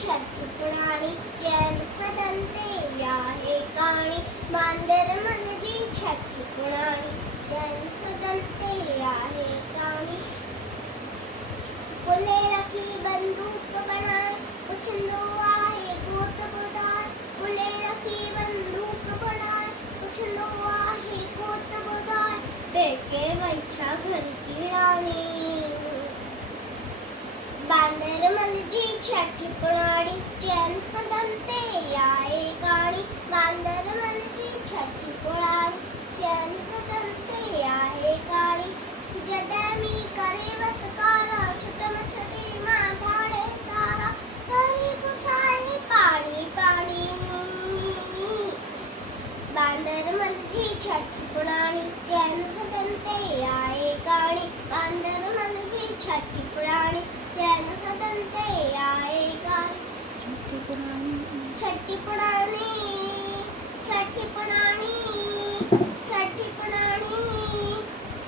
छठी पुराणी जैन हदंते या हे कहाणी बांदर मन जी छठी पुराणी जैन हदंते या हे कहाणी कुले रखी बंदूक बनाए पुछंदो आहे गोत बुधाए कुले रखी बंदूक बनाए पुछंदो आहे गोत बुधाए बेके वैठा घर की रानी बांदर मल जी छठी पुराणी जैन हदंते या हे कहाणी बांदर मल जी छठी पुराणी जैन हदंते या हे कहाणी जॾहिं मी करे वसकारा छुटम छटी मां भाड़े सारा हरी पुसाए पाणी पाणी बांदर मल जी छठी पुराणी जैन हदंते या हे कहाणी बांदर मल जी छठी पुराणी जैन हदंते या हे कहाणी छठी पुराणी छठी पुराणी छठी पुराणी छठी पुराणी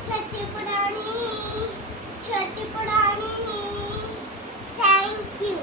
छठी पुराणी छठी पुराणी थैंक यू।